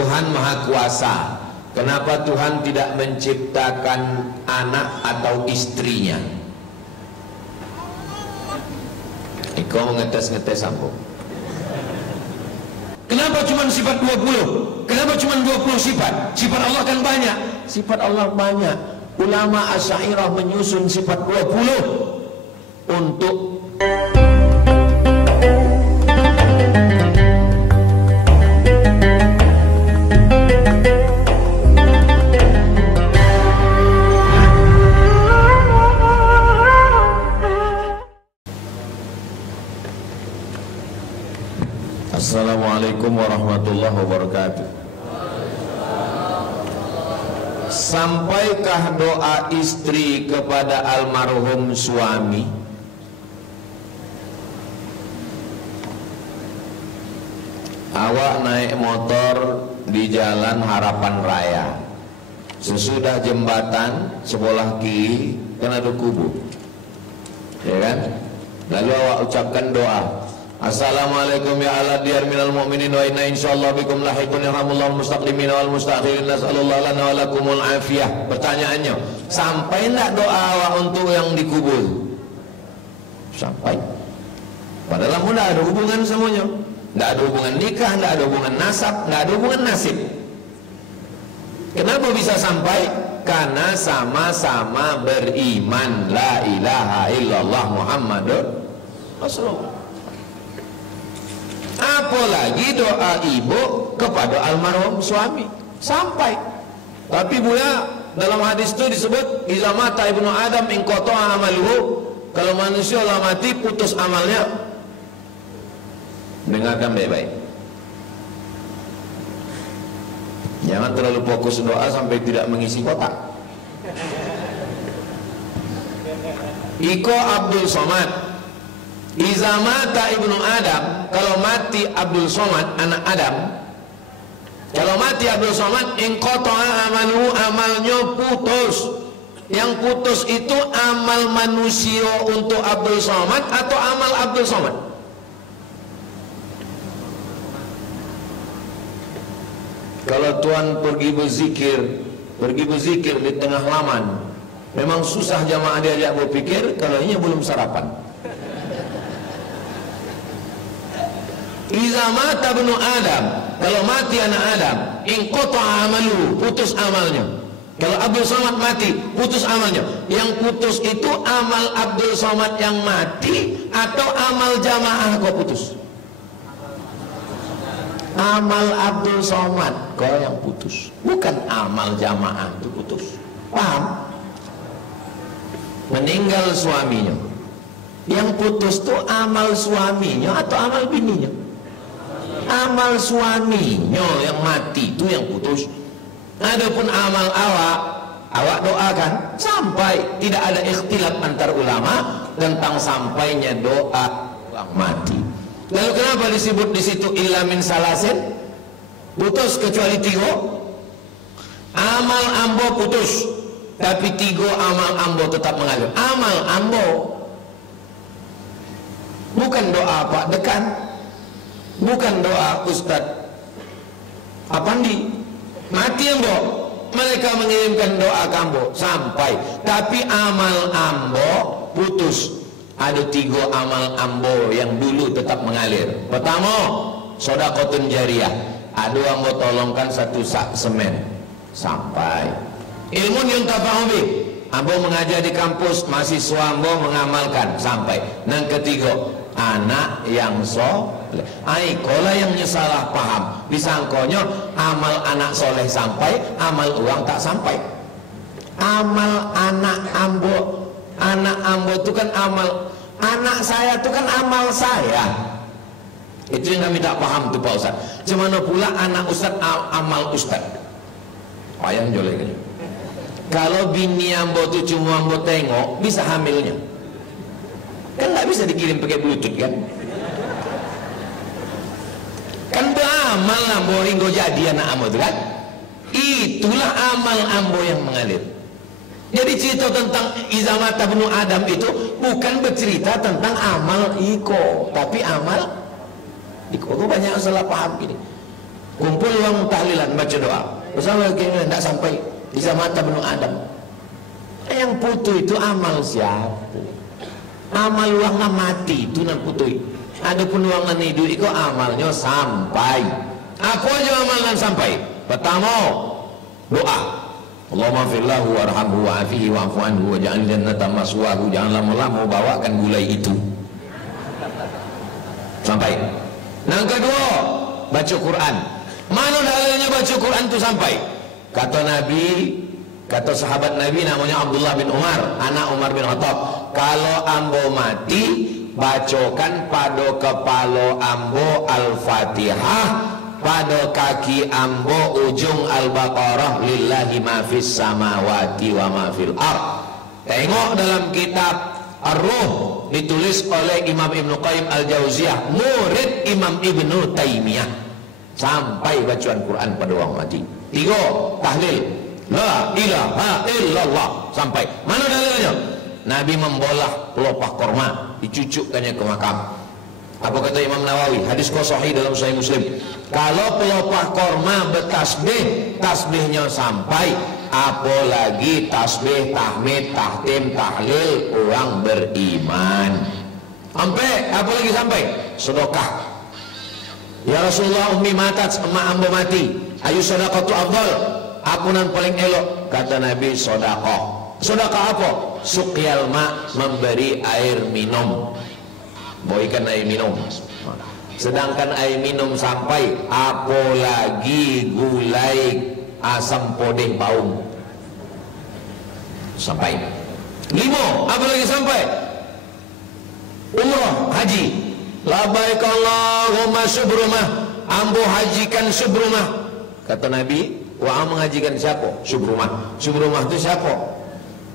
Tuhan Maha Kuasa. Kenapa Tuhan tidak menciptakan anak atau istrinya? Kau ngetes-ngetes sambung. Kenapa cuma sifat 20? Kenapa cuma 20 sifat? Sifat Allah kan banyak. Sifat Allah banyak. Ulama Asy'ariyah menyusun sifat 20 untuk Assalamualaikum warahmatullahi wabarakatuh. Sampaikah doa istri kepada almarhum suami? Awak naik motor di jalan Harapan Raya, sesudah jembatan sebelah kiri kan ada kubur, ya kan? Lalu awak ucapkan doa, Assalamualaikum ya ala diyar minal mu'minin wa inna insyaallah bikum lahiqun yarhamullahu mustaqdimin wal mustakhirin nas'alullah lana wa lakumul afiyah. Pertanyaannya, sampai enggak doa awak untuk yang dikubur? Sampai. Padahal enggak ada hubungan semuanya. Enggak ada hubungan nikah, enggak ada hubungan nasab, enggak ada hubungan nasib. Kenapa bisa sampai? Karena sama-sama beriman la ilaha illallah Muhammadur Rasulullah. Apalagi doa ibu kepada almarhum suami sampai. Tapi pula dalam hadis itu disebut iza mata ibnu Adam in qata'a amaluhu, kalau manusia lah mati putus amalnya. Dengarkan baik-baik, jangan terlalu fokus doa sampai tidak mengisi kotak. Iko Abdul Somad, iza mata ibnu Adam, kalau mati Abdul Somad anak Adam, kalau mati Abdul Somad in qata'a amaluhu, amalnya putus. Yang putus itu amal manusia untuk Abdul Somad atau amal Abdul Somad? Kalau tuan pergi berzikir di tengah laman, memang susah jamaah diajak berpikir kalau ini belum sarapan. Iza mata ibnu Adam, kalau mati anak Adam, in qata'a amaluhu, putus amalnya. Kalau Abdul Somad mati, putus amalnya. Yang putus itu amal Abdul Somad yang mati atau amal jamaah kok putus? Amal Abdul Somad kau yang putus, bukan amal jamaah itu putus. Paham? Meninggal suaminya, yang putus itu amal suaminya atau amal bininya? Amal suaminya yang mati itu yang putus. Adapun amal awak doakan sampai. Tidak ada ikhtilaf antar ulama tentang sampainya doa orang mati. Lalu kenapa disebut di situ illa min salasin? Putus kecuali 3. Amal ambo putus, tapi 3 amal ambo tetap mengalir. Amal ambo, bukan doa Pak Dekan, bukan doa Ustadz Apandi. Mati ambo, mereka mengirimkan doa kambo sampai, tapi amal ambo putus. Ada 3 amal ambo yang dulu tetap mengalir. Pertama, sedekahun jariyah. Ada ambo tolongkan 1 sak semen sampai. Ilmu yang tafa'ubi, ambo mengajar di kampus, mahasiswa ambo mengamalkan sampai. Yang ketiga, anak yang soleh. Aikola yang salah paham, disangkonya amal anak soleh sampai, amal uang tak sampai. Amal anak ambo itu kan amal anak saya, itu kan amal saya. Itu yang kami tak paham tuh Pak Ustaz. Cemana pula anak Ustaz amal Ustaz? Payah joleknya. Kalau bini ambo itu cuma ambo tengok, bisa hamilnya. Kan nggak bisa dikirim pakai bluetooth kan? Kan beramal ambo ringgo jadi anak ambo itu kan? Itulah amal ambo yang mengalir. Jadi cerita tentang iza mata ibnu Adam itu bukan bercerita tentang amal iko, tapi amal iko. Itu banyak salah paham gini. kumpul uang tahlilan baca doa bersama keinginan tidak sampai bisa mata penuh Adam. Yang putu itu amal siapa? Amal uangnya mati itu nak putu. Ada pun uangnya hidup itu amalnya sampai. Apa aja amalnya sampai? Pertama doa. Allahumma firlahu warhamhu wa'afihi wa'afu anhu wa ja'al jannata maswahu. Jangan lama-lama bawakan gulai itu sampai. Yang kedua baca Quran. Mana dalilnya baca Quran itu sampai? Kata Nabi, kata sahabat Nabi namanya Abdullah bin Umar, anak Umar bin Khattab, kalau ambo mati bacokan pada kepala ambo Al-Fatihah, pada kaki ambo ujung Al-Baqarah, lillahi ma fis samawati wa ma fil ard. Tengok dalam kitab Ar-Ruh ditulis oleh Imam Ibnu Qayyim Al-Jauziyah, murid Imam Ibnu Taimiyah, sampai bacaan Quran pada orang mati. 3 tahlil la ilaha illallah sampai. Mana dalilnya? Nabi membolah pelopak korma, dicucukkannya ke makam. Apa kata Imam Nawawi? Hadis sahih dalam Sahih Muslim. Kalau pelopak korma bertasbih, tasbihnya sampai, apalagi tasbih, tahmid, tahtim, tahlil orang beriman. Sampai, apalagi sampai? Sedekah. Ya Rasulullah, ummi matat, emak ambo mati. Ayu sedekah tu afdal. Apunan paling elok. Kata Nabi, sedekah. Sedekah apa? Suqyal ma, memberi air minum. Boikan air minum. Sedangkan air minum sampai, apalagi gulai asam podeh baung sampai. 5, apalagi sampai? Umrah, haji. Labbaik Allahumma subrumah, ambo hajikan subrumah. Kata Nabi, wa menghajikan siapa? Subrumah. Subrumah itu siapa?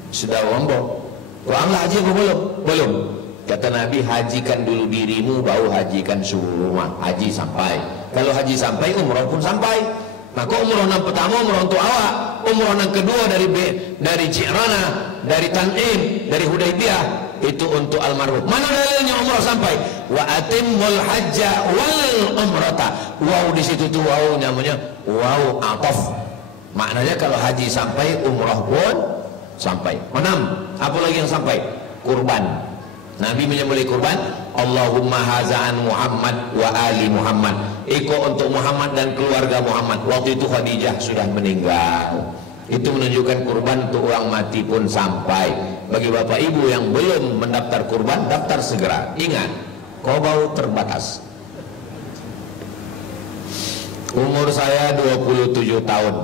Sudah ambo. Wa haji apa belum? Belum. Kata Nabi, hajikan dulu dirimu, baru hajikan subrumah. Haji sampai. Kalau haji sampai, umrah pun sampai. Maka umrah yang pertama umrah untuk awak, umrah yang kedua dari Ji'rana, dari Tan'im, dari Hudaybiyah, itu untuk almarhum. Mana dalilnya umrah sampai? Wa atimmul hajja wal umrata. Wow, di situ tuh wow namanya wow ataf. Maknanya kalau haji sampai, umrah pun sampai. 6, apa lagi yang sampai? Kurban. Nabi menyembelih kurban. Allahumma haza'an Muhammad wa ali Muhammad. Iko untuk Muhammad dan keluarga Muhammad. Waktu itu Khadijah sudah meninggal. Itu menunjukkan kurban untuk orang mati pun sampai. Bagi bapak ibu yang belum mendaftar kurban, daftar segera. Ingat, qobau terbatas. Umur saya 27 tahun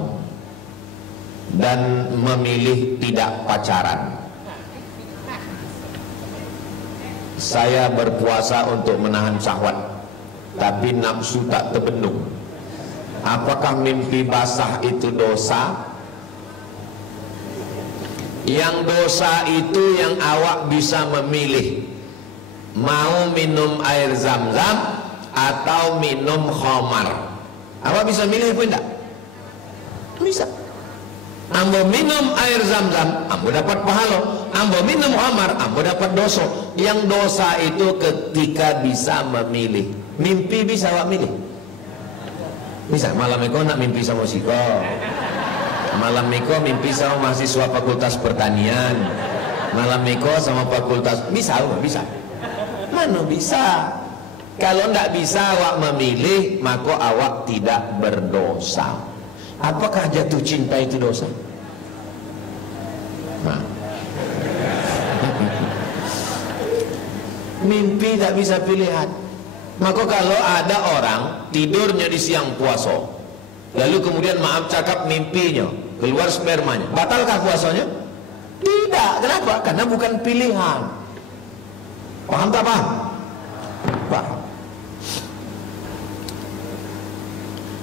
dan memilih tidak pacaran. Saya berpuasa untuk menahan syahwat, tapi nafsu tak terbendung. Apakah mimpi basah itu dosa? Yang dosa itu yang awak bisa memilih, mau minum air zam-zam atau minum khamar. Awak bisa milih apa enggak? Bisa. Ambo minum air zam-zam, ambo dapat pahala. Ambo minum khamar, ambo dapat dosa. Yang dosa itu ketika bisa memilih. Mimpi bisa awak milih? Bisa. Malam itu nak mimpi sama siko. Malam itu mimpi sama mahasiswa fakultas pertanian. Malam itu sama fakultas. Bisa, bisa. Mana bisa? Kalau tidak bisa awak memilih, maka awak tidak berdosa. Apakah jatuh cinta itu dosa? Nah. Mimpi tak bisa pilihan. Maka kalau ada orang tidurnya di siang puasa, lalu kemudian maaf cakap mimpinya keluar spermanya, batalkah puasanya? Tidak. Kenapa? Karena bukan pilihan. Paham tak paham? Paham.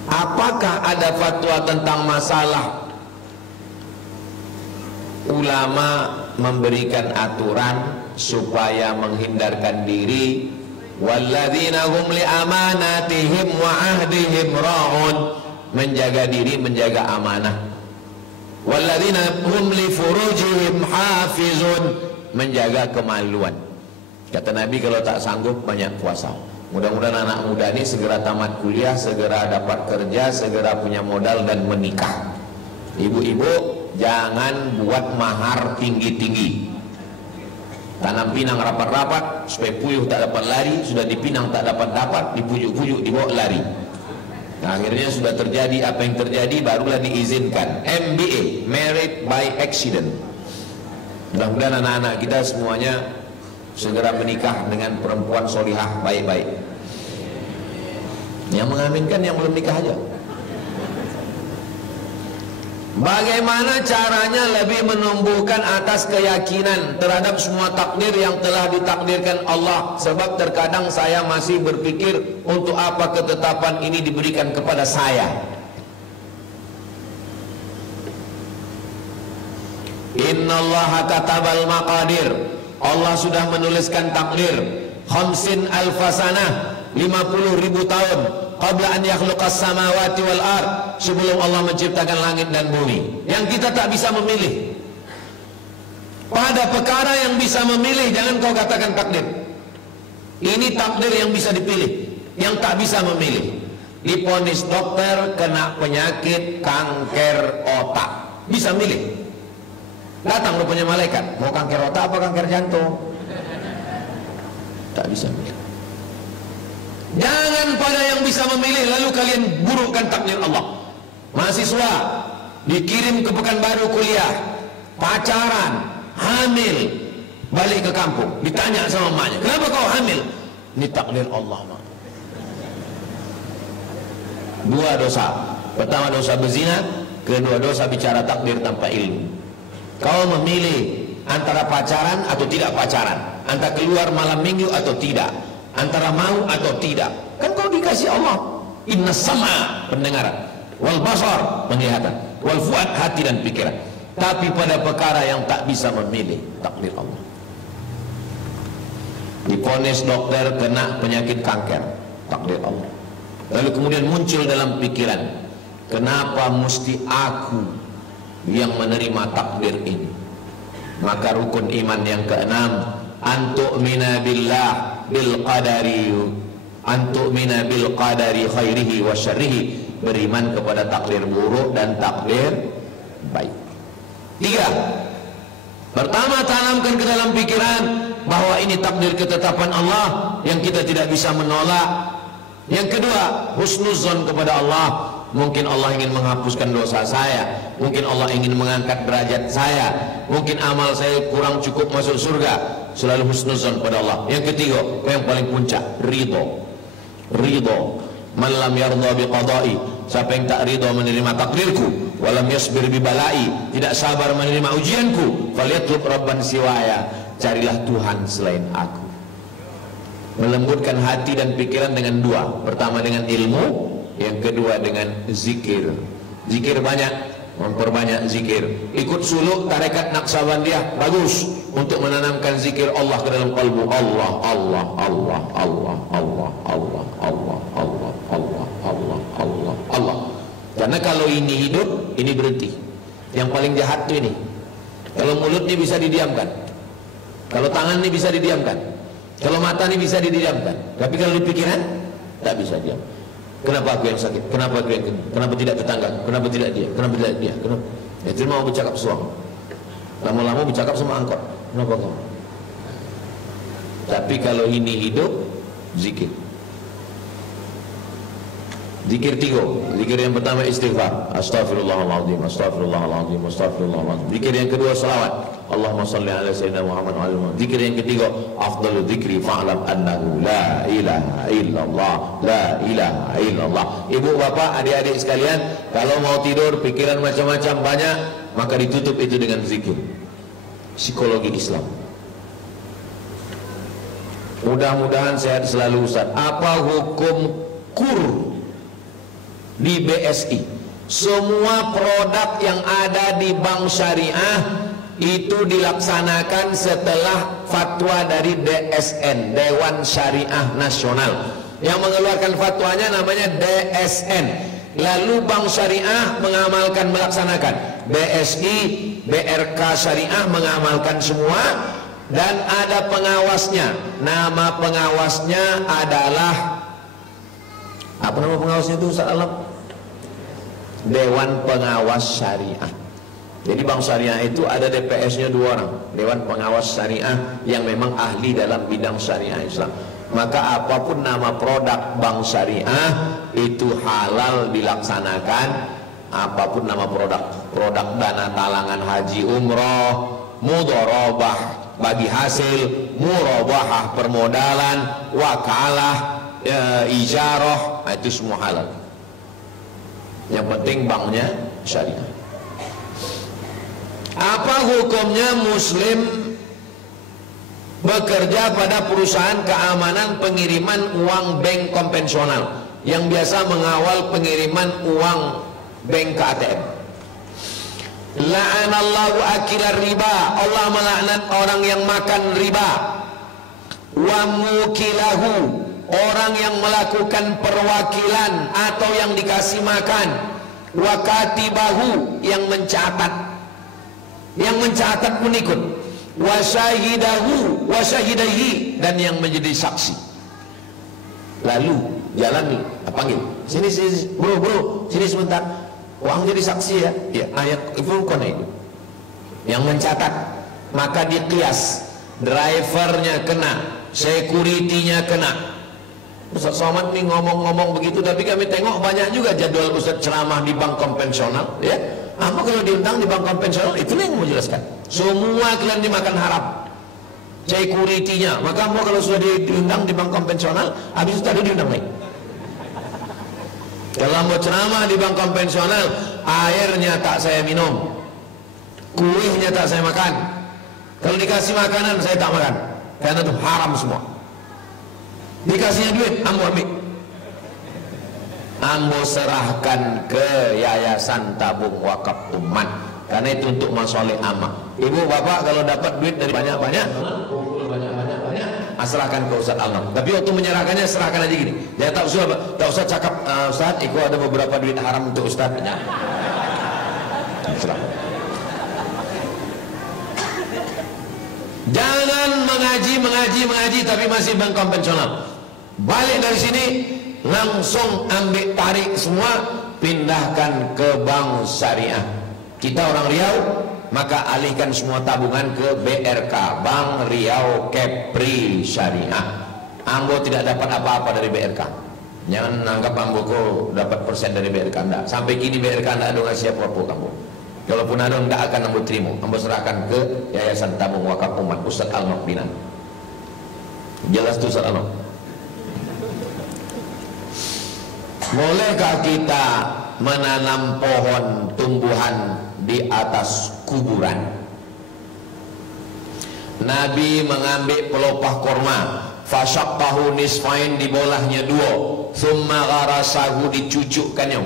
Apakah ada fatwa tentang masalah ulama memberikan aturan supaya menghindarkan diri, walladzina hum li amanatihim wa ahdihim ra'un, menjaga diri, menjaga amanah, walladzina hum li furujihim hafizun, menjaga kemaluan. Kata Nabi, kalau tak sanggup banyak puasa. Mudah-mudahan anak muda ini segera tamat kuliah, segera dapat kerja, segera punya modal dan menikah. Ibu-ibu jangan buat mahar tinggi-tinggi. Tanam pinang rapat-rapat supaya puyuh tak dapat lari, sudah dipinang tak dapat-dapat, dipujuk-pujuk dibawa lari. Nah, akhirnya sudah terjadi apa yang terjadi, barulah diizinkan MBA, Married by Accident. Mudah-mudahan anak-anak kita semuanya segera menikah dengan perempuan solihah baik-baik. Yang mengaminkan yang belum nikah aja. Bagaimana caranya lebih menumbuhkan atas keyakinan terhadap semua takdir yang telah ditakdirkan Allah? Sebab terkadang saya masih berpikir, untuk apa ketetapan ini diberikan kepada saya? Innallaha katabal maqadir. Allah sudah menuliskan takdir. Khamsin alfasanah, 50.000 tahun. Qabla an yakhluqas samawati wal ard, sebelum Allah menciptakan langit dan bumi. Yang kita tak bisa memilih. Pada perkara yang bisa memilih, jangan kau katakan takdir. Ini takdir yang bisa dipilih. Yang tak bisa memilih, diponis dokter kena penyakit kanker otak, bisa milih. Datang rupanya malaikat, mau kanker otak apa kanker jantung? Tak bisa milih. Jangan pada yang bisa memilih lalu kalian burukkan takdir Allah. Mahasiswa dikirim ke Pekanbaru kuliah, pacaran, hamil, balik ke kampung, ditanya sama emaknya, kenapa kau hamil? Ini takdir Allah, mak. Dua dosa. Pertama dosa berzina, kedua dosa bicara takdir tanpa ilmu. Kau memilih antara pacaran atau tidak pacaran, antara keluar malam minggu atau tidak, antara mau atau tidak. Kan kau dikasih Allah. Inna sama pendengaran, wal basar penglihatan, wal fuad hati dan pikiran. Tapi pada perkara yang tak bisa memilih, takdir Allah. Diponis dokter kena penyakit kanker, takdir Allah. Lalu kemudian muncul dalam pikiran, kenapa mesti aku yang menerima takdir ini? Maka rukun iman yang keenam, antu'mina billah bil qadari, antu'mina bil qadari khairihi wa syarrihi, beriman kepada takdir buruk dan takdir baik. Tiga, pertama, tanamkan ke dalam pikiran bahwa ini takdir ketetapan Allah yang kita tidak bisa menolak. Yang kedua, husnuzon kepada Allah. Mungkin Allah ingin menghapuskan dosa saya, mungkin Allah ingin mengangkat derajat saya, mungkin amal saya kurang cukup masuk surga. Selalu husnuzon pada Allah. Yang ketiga, yang paling puncak, ridho. Ridho. Man lam yardha biqadai, siapa yang tak ridho menerima takdirku, walam yasbir bibalai, tidak sabar menerima ujianku, falyatlub rabban siwaya, carilah Tuhan selain aku. Melembutkan hati dan pikiran dengan dua. Pertama dengan ilmu, yang kedua dengan zikir. Zikir banyak, memperbanyak zikir. Ikut suluk tarekat Naqsabandiyah, bagus untuk menanamkan zikir Allah ke dalam kalbu. Allah, Allah, Allah, Allah, Allah, Allah, Allah, Allah, Allah, Allah, Allah, Allah. Karena kalau ini hidup, ini berhenti. Yang paling jahat itu ini. Kalau mulut ini bisa didiamkan, kalau tangan ini bisa didiamkan, kalau mata ini bisa didiamkan, tapi kalau di pikiran tak bisa diam. Kenapa aku yang sakit? Kenapa aku yang kena? Kenapa tidak tetangga? Kenapa tidak dia? Kenapa tidak dia? Kenapa? Ya, itu mau bercakap suang. Lama-lama bercakap sama angkot. Kenapa kamu? Tapi kalau ini hidup, zikir. Zikir tiga. Zikir yang pertama istighfar, astaghfirullahaladzim, astaghfirullahaladzim, astaghfirullahaladzim. Zikir yang kedua salawat, Allahumma salli ala sayyidina Muhammad wa ala Muhammad. Zikir yang ketiga, afdalu dzikri fa'lam annahu la ilaha illallah, la ilaha illallah. Ibu bapak adik-adik sekalian, kalau mau tidur pikiran macam-macam banyak, maka ditutup itu dengan zikir. Psikologi Islam. Mudah-mudahan sehat selalu Ustaz. Apa hukum kur di BSI? Semua produk yang ada di bank syariah itu dilaksanakan setelah fatwa dari DSN, Dewan Syariah Nasional. Yang mengeluarkan fatwanya namanya DSN. Lalu bank syariah mengamalkan, melaksanakan. BSI, BRK syariah mengamalkan semua. dan ada pengawasnya. Nama pengawasnya adalah apa nama pengawasnya itu Ustaz Alam? Dewan Pengawas Syariah. Jadi Bank Syariah itu ada DPS-nya 2 orang, Dewan Pengawas Syariah yang memang ahli dalam bidang syariah Islam. Maka apapun nama produk Bank Syariah itu halal dilaksanakan. Apapun nama produk dana talangan haji umroh, mudharabah bagi hasil, murabahah permodalan, wakalah, ijarah, itu semua halal. Yang penting banknya syariah. Apa hukumnya muslim bekerja pada perusahaan keamanan pengiriman uang bank konvensional yang biasa mengawal pengiriman uang bank ke ATM? La'anallahu akilar riba, Allah melaknat orang yang makan riba. Wa mukilahu, orang yang melakukan perwakilan atau yang dikasih makan. Wa katibahu, yang mencatat pun ikut. Wa syahidahu wa syahidahi, dan yang menjadi saksi. Lalu jalan panggil, sini bro, sini sebentar. Uang jadi saksi ya, ya ayat itu itu. Yang mencatat, maka dikias, drivernya kena, security-nya kena. Ustaz Somad nih ngomong-ngomong begitu, tapi kami tengok banyak juga jadwal Ustaz ceramah di bank konvensional, ya. Apa kalau diundang di bank konvensional? Itulah yang mau jelaskan. Semua kalian dimakan haram, security-nya. Maka mau kalau sudah diundang di bank konvensional, habis itu tadi diundang lagi. Kalau mau ceramah di bank konvensional, airnya tak saya minum, kuihnya tak saya makan. Kalau dikasih makanan saya tak makan, karena itu haram semua. Dikasihnya duit, ambo ambil, ambo serahkan ke Yayasan Tabung Wakaf Umat, karena itu untuk masalah amal. Ibu bapak kalau dapat duit dari banyak-banyak, serahkan ke Ustaz Alnam. Tapi waktu menyerahkannya serahkan aja gini. Dia tak usah cakap, Ustaz, ikut ada beberapa duit haram untuk Ustaz. Jangan mengaji tapi masih bank konvensional. Balik dari sini langsung ambil tarik semua, pindahkan ke bank syariah. Kita orang Riau, maka alihkan semua tabungan ke BRK, Bank Riau Kepri Syariah. Ambo tidak dapat apa-apa dari BRK. Jangan anggap Ambo kok dapat persen dari BRK. Enggak. Sampai kini BRK enggak ada ngasih apa-apa Ambo. Kalaupun ada enggak akan Ambo terima. Ambo serahkan ke Yayasan Tabung Wakaf Umat Ustaz Alnok Binan. Jelas tuh Ustaz Alnok. Bolehkah kita menanam pohon tumbuhan di atas kuburan? Nabi mengambil pelopah korma, fasyaqahu nisfain, dibolahnya 2, thumma gharasahu, dicucukkannya.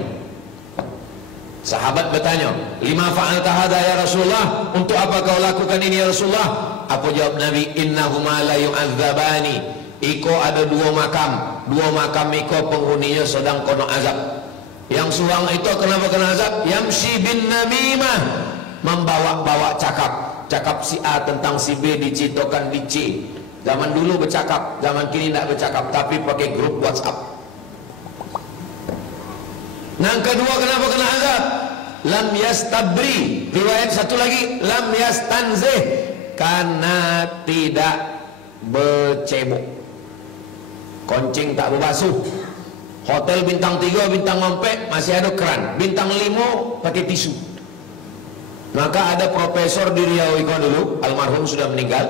Sahabat bertanya, lima fa'alta hadha ya Rasulullah, untuk apa kau lakukan ini ya Rasulullah? Apa jawab Nabi, innahuma la yu'adzabani, iko ada 2 makam iko penghuninya sedang kono azab. Yang suang itu kenapa kena azab? Yamshi bin namimah, membawa-bawa cakap si A tentang si B, dicitokan di C. Zaman dulu bercakap, zaman kini tidak bercakap, tapi pakai grup WhatsApp. Yang kedua kenapa kena azab? Lam yastabri, riwayat satu lagi, lam yastanzih, karena tidak bercebok, koncing tak berbasuh. Hotel bintang 3, bintang 4 masih ada keran, bintang 5 pakai tisu. Maka ada profesor di Riau Iko dulu, almarhum sudah meninggal.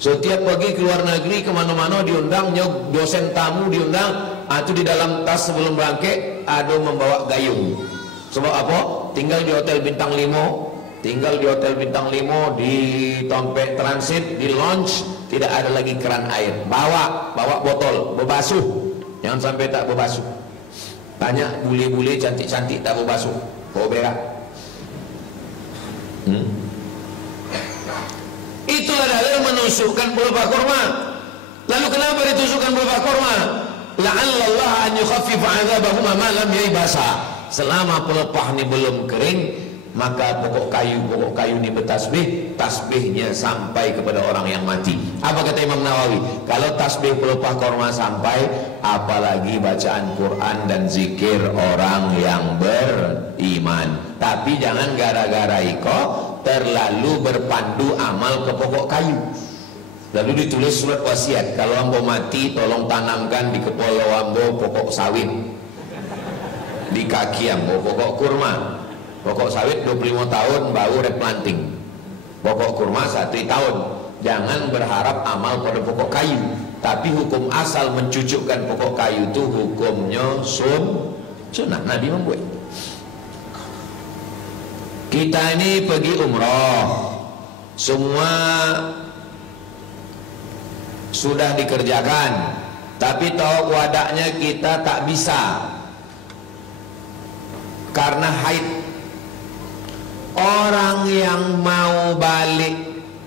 Setiap pergi ke luar negeri kemana-mana diundang, dosen tamu diundang, itu di dalam tas sebelum berangkat ada membawa gayung. Sebab apa? Tinggal di hotel bintang 5, di tempat transit, di lounge, tidak ada lagi keran air. Bawa botol, berbasuh. Jangan sampai tak berbasuh. Banyak bule-bule cantik-cantik tak berbasuh, bawa berak. Itulah dalil menusukkan pelepah korma. Lalu kenapa ditusukkan pelepah korma? La'allallah an yukhaffifa 'adzabahum ma lam yaibasa. Selama pelepah ini belum kering, maka pokok kayu ini bertasbih, tasbihnya sampai kepada orang yang mati. Apa kata Imam Nawawi? Kalau tasbih pelepah korma sampai, apalagi bacaan Quran dan zikir orang yang beriman. Tapi jangan gara-gara iko terlalu berpandu amal ke pokok kayu. Lalu ditulis surat wasiat, kalau ambo mati tolong tanamkan di kepala ambo pokok sawit, di kaki ambo pokok kurma. Pokok sawit 25 tahun baru replanting, pokok kurma 1 tahun. Jangan berharap amal pada pokok kayu. Tapi hukum asal mencucukkan pokok kayu itu hukumnya sunnah, Nabi membuat. Kita ini pergi umroh, semua sudah dikerjakan, tapi tawaf wadaknya kita tak bisa karena haid. Orang yang mau balik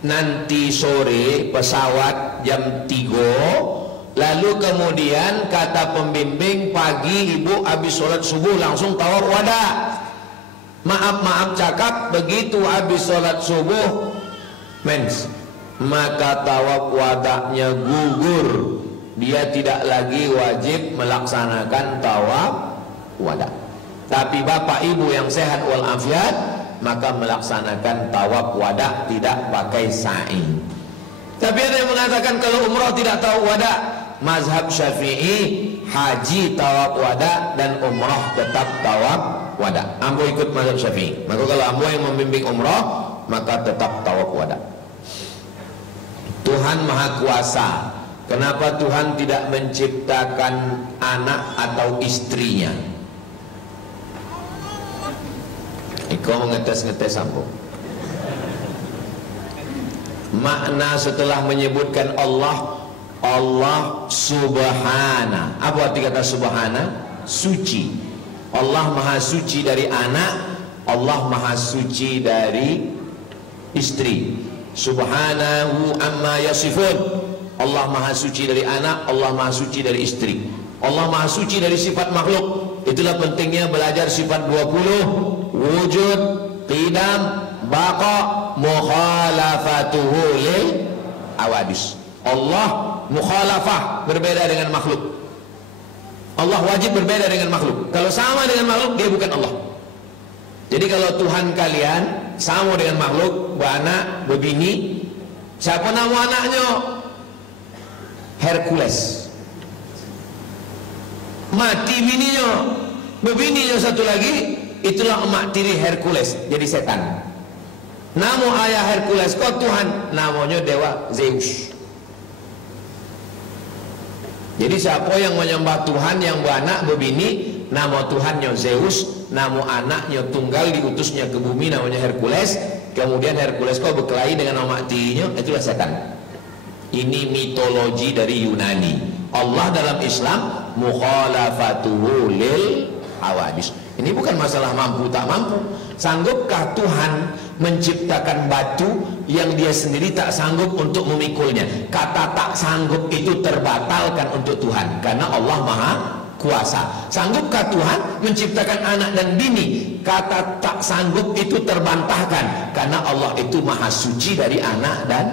nanti sore pesawat jam 3, lalu kemudian kata pembimbing pagi ibu habis sholat subuh langsung tawaf wada. Maaf cakap, begitu habis sholat subuh mens, maka tawaf wadaknya gugur. Dia tidak lagi wajib melaksanakan tawaf wada. Tapi bapak ibu yang sehat walafiat, maka melaksanakan tawaf wada, tidak pakai sa'i. Tapi ada yang mengatakan kalau umrah tidak tawaf wada. Mazhab Syafi'i, haji tawaf wada dan umrah tetap tawaf wada. Ambo ikut mazhab Syafi'i. Maka kalau ambo yang membimbing umrah, maka tetap tawaf wada. Tuhan Maha Kuasa. Kenapa Tuhan tidak menciptakan anak atau istrinya? Iko mengetes-ngetes ambo. Makna setelah menyebutkan Allah, Allah subhana. Apa arti kata subhana? Suci. Allah maha suci dari anak, Allah maha suci dari istri. Subhanahu amma yasifun. Allah maha suci dari anak, Allah maha suci dari istri. Allah maha suci dari sifat makhluk. Itulah pentingnya belajar sifat 20. Wujud, qidam, baqa, mukhalafatuhu lil awadis. Allah mukhalafah, berbeda dengan makhluk. Allah wajib berbeda dengan makhluk. Kalau sama dengan makhluk, dia bukan Allah. Jadi kalau Tuhan kalian sama dengan makhluk, beranak, berbini, siapa nama anaknya? Hercules. Mati bininya, berbininya satu lagi, itulah emak tiri Hercules, jadi setan. Nama ayah Hercules kau Tuhan, namanya dewa Zeus. Jadi siapa yang menyembah Tuhan yang beranak berbini, nama Tuhannya Zeus, nama anaknya tunggal diutusnya ke bumi namanya Hercules. Kemudian Hercules kau berkelahi dengan emak tirinya, itulah setan. Ini mitologi dari Yunani. Allah dalam Islam mukhalafatuhu lil awadis. Ini bukan masalah mampu tak mampu. Sanggupkah Tuhan menciptakan batu yang dia sendiri tak sanggup untuk memikulnya? Kata tak sanggup itu terbatalkan untuk Tuhan, karena Allah maha kuasa. Sanggupkah Tuhan menciptakan anak dan bini? Kata tak sanggup itu terbantahkan, karena Allah itu maha suci dari anak dan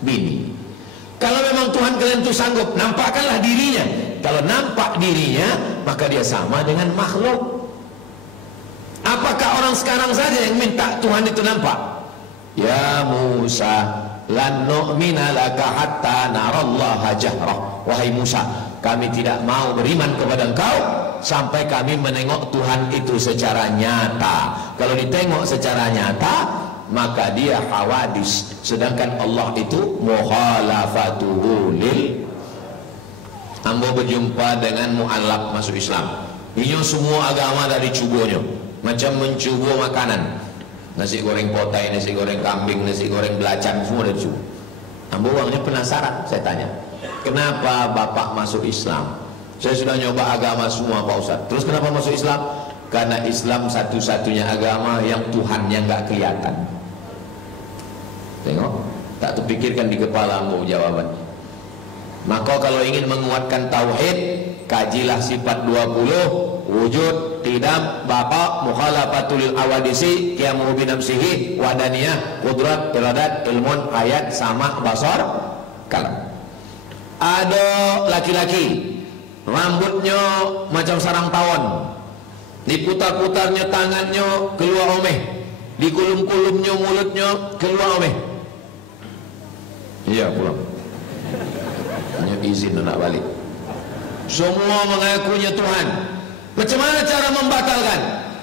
bini. Kalau memang Tuhan kalian itu sanggup, nampakkanlah dirinya. Kalau nampak dirinya, maka dia sama dengan makhluk. Apakah orang sekarang saja yang minta Tuhan itu nampak? Ya Musa, lan nu'mina laka hatta narallaha jahrah. Wahai Musa, kami tidak mau beriman kepada engkau sampai kami menengok Tuhan itu secara nyata. Kalau ditengok secara nyata, maka dia hawadis. Sedangkan Allah itu mukhalafatuhu lil. Ambo berjumpa dengan mu'allaf masuk Islam. Ini semua agama dari cubonya. Macam mencubo makanan, nasi goreng potai, nasi goreng kambing, nasi goreng belacan, semua dari cubo. Ambo orangnya penasaran. Saya tanya, kenapa bapak masuk Islam? Saya sudah nyoba agama semua Pak Ustaz. Terus kenapa masuk Islam? Karena Islam satu-satunya agama yang Tuhannya nggak kelihatan. Tengok, tak terpikirkan di kepala ambo jawaban. Maka kalau ingin menguatkan tauhid, kajilah sifat 20, wujud, qidam, baqa, mukhalafatul awadisi, qiyamuhu binamsihi, wadaniyah, qudrat, iradat, ilmun, ayat, sama, basar, kalam. Ada laki-laki rambutnya macam sarang tawon, diputar-putarnya tangannya keluar omeh, dikulum-kulumnya mulutnya keluar omeh. Iya pulang, hanya izin nak balik. Semua mengakunya Tuhan. Macam mana cara membatalkan?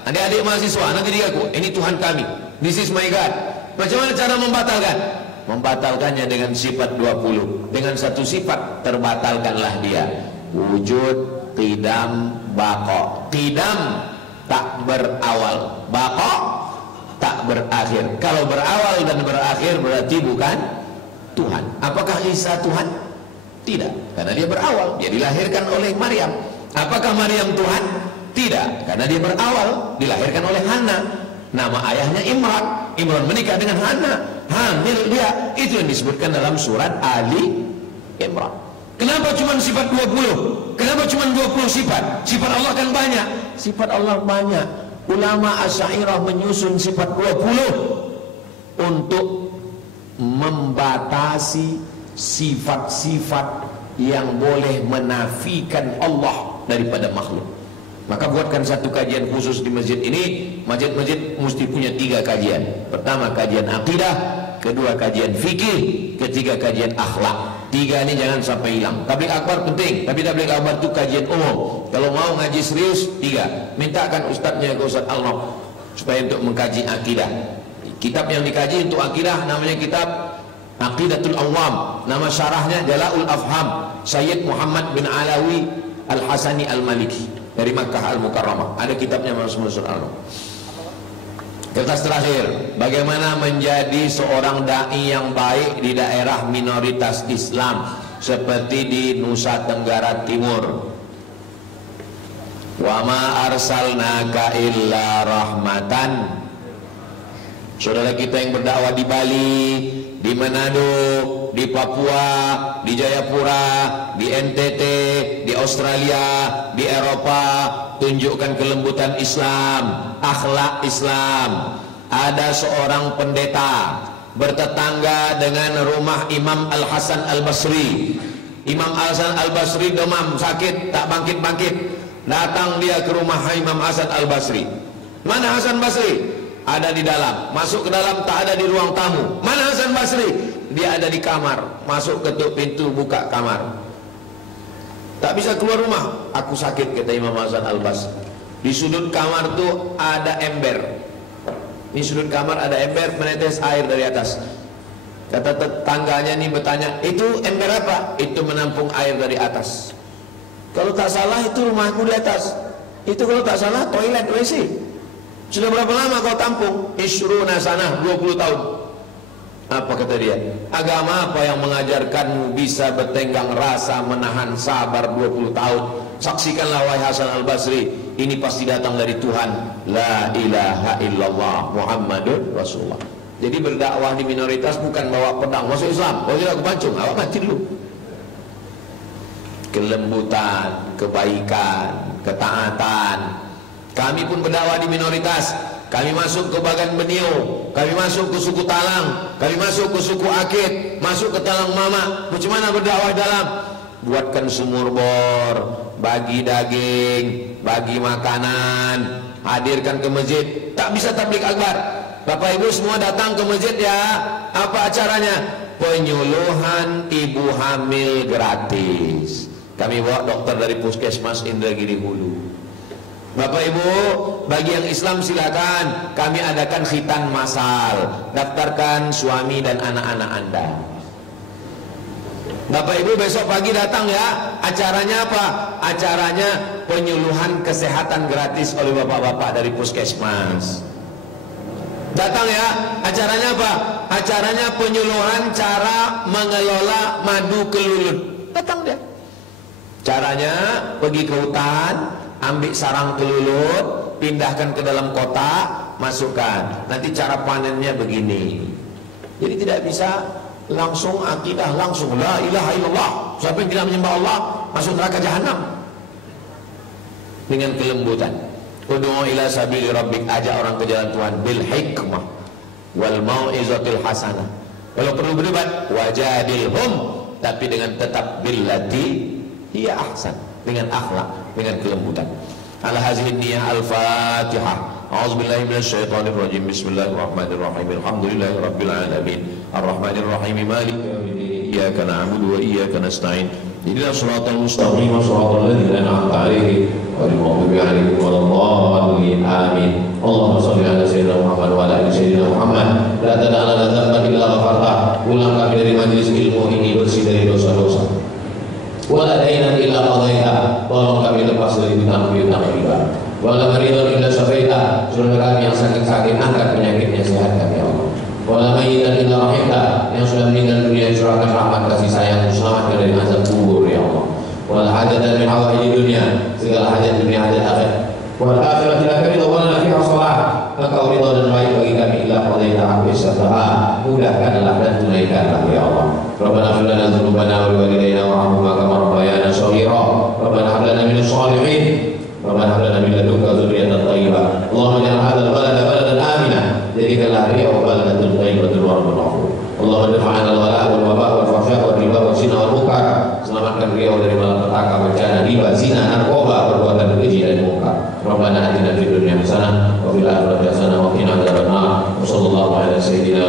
Adik-adik mahasiswa nanti dia aku, ini Tuhan kami, this is my God. Macam mana cara membatalkan? Membatalkannya dengan sifat 20. Dengan satu sifat terbatalkanlah dia. Wujud, qidam, baqa. Qidam tak berawal, baqa tak berakhir. Kalau berawal dan berakhir berarti bukan Tuhan. Apakah Isa Tuhan? Tidak, karena dia berawal, dia dilahirkan oleh Maryam. Apakah Maryam Tuhan? Tidak, karena dia berawal, dilahirkan oleh Hana. Nama ayahnya Imran. Imran menikah dengan Hana, hamil dia. Itu yang disebutkan dalam surat Ali Imran. Kenapa cuma sifat 20? Kenapa cuma 20 sifat? Sifat Allah kan banyak. Sifat Allah banyak. Ulama Asy'ariyah menyusun sifat 20 untuk membatasi sifat-sifat yang boleh menafikan Allah daripada makhluk. Maka buatkan satu kajian khusus di masjid ini. Masjid-masjid mesti punya 3 kajian. Pertama kajian akidah, kedua kajian fikih, ketiga kajian akhlak. 3 ini jangan sampai hilang. Tabligh akbar penting, tapi tabligh akbar itu kajian umum. Kalau mau ngaji serius 3, mintakan ustadznya ke Ustadz Al-Naf supaya untuk mengkaji akidah. Kitab yang dikaji untuk akidah namanya kitab Aqidatul Awam. Nama syarahnya Jala'ul Afham Sayyid Muhammad bin Alawi Al-Hasani Al-Maliki dari Makkah Al-Mukarramah. Ada kitabnya Masuk Al-Naf. Kertas terakhir, bagaimana menjadi seorang dai yang baik di daerah minoritas Islam seperti di Nusa Tenggara Timur. Wa ma arsalnaka illa rahmatan. Saudara kita yang berdakwah di Bali, di Manado, di Papua, di Jayapura, di NTT, di Australia, di Eropa, tunjukkan kelembutan Islam, akhlak Islam. Ada seorang pendeta bertetangga dengan rumah Imam Al-Hasan Al-Basri. Imam Al-Hasan Al-Basri demam, sakit, tak bangkit-bangkit. Datang dia ke rumah Imam Hasan Al-Basri. Mana Hasan Basri? Ada di dalam. Masuk ke dalam, tak ada di ruang tamu. Mana Hasan Basri? Dia ada di kamar. Masuk ketuk pintu, buka kamar. Tak bisa keluar rumah. Aku sakit, kata Imam Hasan Al-Basri. Di sudut kamar tu ada ember. Di sudut kamar ada ember, menetes air dari atas. Kata tetangganya ini bertanya, itu ember apa? Itu menampung air dari atas. Kalau tak salah itu rumahku di atas. Itu kalau tak salah toilet WC. Sudah berapa lama kau tampung? Isruna sanah, 20 tahun. Apa kata dia? Agama apa yang mengajarkanmu bisa bertenggang rasa, menahan sabar 20 tahun? Saksikanlah wahai Hasan Al-Basri, ini pasti datang dari Tuhan. La ilaha illallah Muhammadun Rasulullah. Jadi berdakwah di minoritas bukan bawa pedang masuk Islam. Kalau tidak aku pancung, awak mati dulu. Kelembutan, kebaikan, ketaatan. Kami pun berdakwah di minoritas. Kami masuk ke Bagan Benio, kami masuk ke suku Talang, kami masuk ke suku Akit, masuk ke Talang Mama. Bagaimana berdakwah dalam? Buatkan sumur bor, bagi daging, bagi makanan, hadirkan ke masjid. Tak bisa tabligh akbar. Bapak Ibu semua datang ke masjid ya. Apa acaranya? Penyuluhan ibu hamil gratis. Kami bawa dokter dari Puskesmas Indragiri Hulu. Bapak Ibu, bagi yang Islam silakan, kami adakan khitan massal. Daftarkan suami dan anak-anak Anda. Bapak Ibu besok pagi datang ya. Acaranya apa? Acaranya penyuluhan kesehatan gratis oleh bapak-bapak dari Puskesmas. Datang ya. Acaranya apa? Acaranya penyuluhan cara mengelola madu kelulut. Datang dia. Caranya pergi ke hutan, ambil sarang kelulut, pindahkan ke dalam kotak, masukkan. Nanti cara panennya begini. Jadi tidak bisa langsung akidah, langsung la ilaha illallah. Siapa yang tidak menyembah Allah masuk neraka jahanam. Dengan kelembutan. Ud'u ila sabili rabbik, ajak orang ke jalan Tuhan bil hikmah wal mau'izatil hasanah. Kalau perlu berdebat, wajadilhum, tapi dengan tetap billati hiya ahsan, dengan akhlak, dengan kelembutan. Ala hazihi niyah al-Fatihah. A'udzubillahi minasyaitonir rajim. Bismillahirrahmanirrahim. Alhamdulillahi rabbil alamin. Arrahmanir rahim. Maliki yaumiddin. Iyyaka na'budu wa iyyaka nasta'in. Ihdinas siratal mustaqim, siratal ladzina an'amta 'alaihim ghairil maghdubi 'alaihim waladdallin. Amin. Allahumma shalli ala sayyidina Muhammad wa ala ali sayyidina Muhammad. La tad'a lana dhanban illa ghafartah. Pulang kami dari majelis ilmu ini bersih dari dosa-dosa. Wala dainan illa qadaita, tolong kami lepas dari hutang-hutang riba. Wala maridun illa syafaita, saudara kami yang sakit-sakit angkat penyakitnya, sehatkan ya Allah. Wala mayyitan illa rahimta, yang sudah meninggal dunia curahkan rahmat kasih sayang, selamatkan dari azab kubur ya Allah. Wala hajatan min hawaiji dunia, segala hajat dunia hajat akhirat. Wal akhirati lakari wa fiha shalah, engkau ridha dan baik bagi kami illa qadaita aqbisaha, mudahkanlah dan tunaikanlah ya Allah. Rabbana fir lana dzunubana wa liwalidayna warhamhuma kama rabbayana shaghira. Rabbana hab lana minas shalihin. Rabbana hab lana min ladunka dzurriyyatan thayyibah. Allahumma ij'al hadzal balada baladan aminah. Jadikanlah Riau baladatun thayyibatun wa rabbul ghafur. Allahumma dafa'na al-wala' wal waba' wal fahsya' wal riba wal zina wal munkar. Selamatkan Riau dari malapetaka, bencana, riba, zina, narkoba, perbuatan keji dan munkar. Rabbana atina fid dunya hasanah wa fil akhirati hasanah wa qina adzabannar. Wassallallahu ala sayyidina